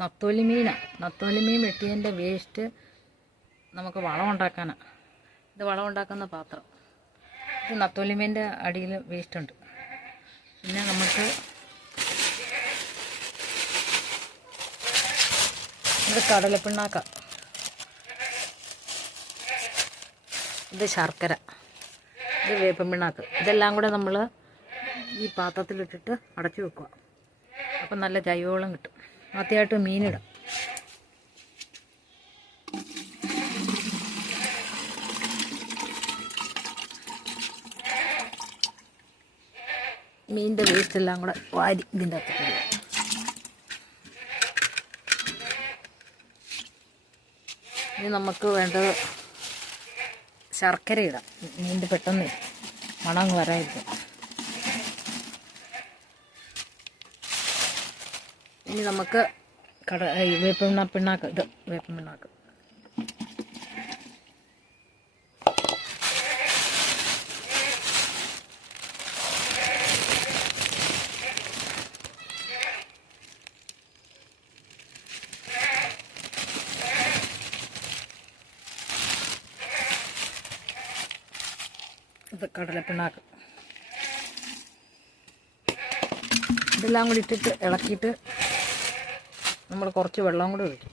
നത്തോലി മീനാണ്. നത്തോലി മീൻ വെട്ടിയതിൻ്റെ വേസ്റ്റ് നമുക്ക് വളം ഉണ്ടാക്കാനാണ്. ഇത് വളം ഉണ്ടാക്കുന്ന പാത്രം. ഇത് നത്തോലി മീൻ്റെ അടിയിൽ വേസ്റ്റ് ഉണ്ട്. പിന്നെ നമുക്ക് ഇത് കടലപ്പിണ്ണാക്ക, ഇത് ശർക്കര, ഇത് വേപ്പൻ പിണ്ണാക്ക്. ഇതെല്ലാം കൂടെ നമ്മൾ ഈ പാത്രത്തിലിട്ടിട്ട് അടച്ചു വെക്കുക. അപ്പം നല്ല ജൈവവളം കിട്ടും. ആദ്യമായിട്ട് മീനിടാം. മീനിൻ്റെ വേസ്റ്റ് എല്ലാം കൂടെ വാരി ഇതിൻ്റെ അകത്ത് ഇടുക. ഇനി നമുക്ക് വേണ്ടത് ശർക്കര ഇടാം. മീനിൻ്റെ പെട്ടെന്ന് മണം അങ്ങ് വരാതിരിക്കും. ഇനി നമുക്ക് വേപ്പൻ പിണ്ണാക്ക്, ഇത് വേപ്പൻ പിണ്ണാക്ക്. ഇത് കടലപ്പിണ്ണാക്ക്. ഇതെല്ലാം കൂടി ഇട്ടിട്ട് ഇളക്കിയിട്ട് നമ്മൾ കുറച്ച് വെള്ളം കൂടി ഒഴിക്കും.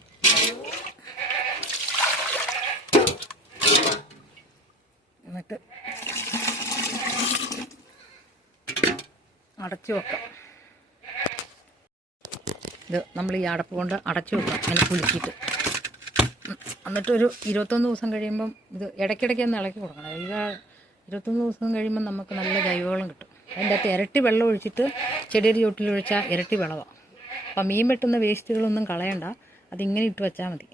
എന്നിട്ട് അടച്ചു വെക്കാം. ഇത് നമ്മൾ ഈ അടപ്പ് കൊണ്ട് അടച്ചു വെക്കാം, അങ്ങനെ കുലുക്കിയിട്ട്. എന്നിട്ടൊരു 21 ദിവസം കഴിയുമ്പം ഇത് ഇടയ്ക്കിടയ്ക്ക് ഒന്ന് ഇളക്കി കൊടുക്കണം. 21 ദിവസം കഴിയുമ്പം നമുക്ക് നല്ല ജൈവവളം കിട്ടും. അതിൻ്റെ അകത്ത് ഇരട്ടി വെള്ളം ഒഴിച്ചിട്ട് ചെടിയുടെ ചുവട്ടിൽ ഒഴിച്ചാൽ ഇരട്ടി വിളവാണ്. അപ്പം മീൻ വെട്ടുന്ന വേസ്റ്റുകളൊന്നും കളയണ്ട, അതിങ്ങനെ ഇട്ട് വെച്ചാൽ മതി.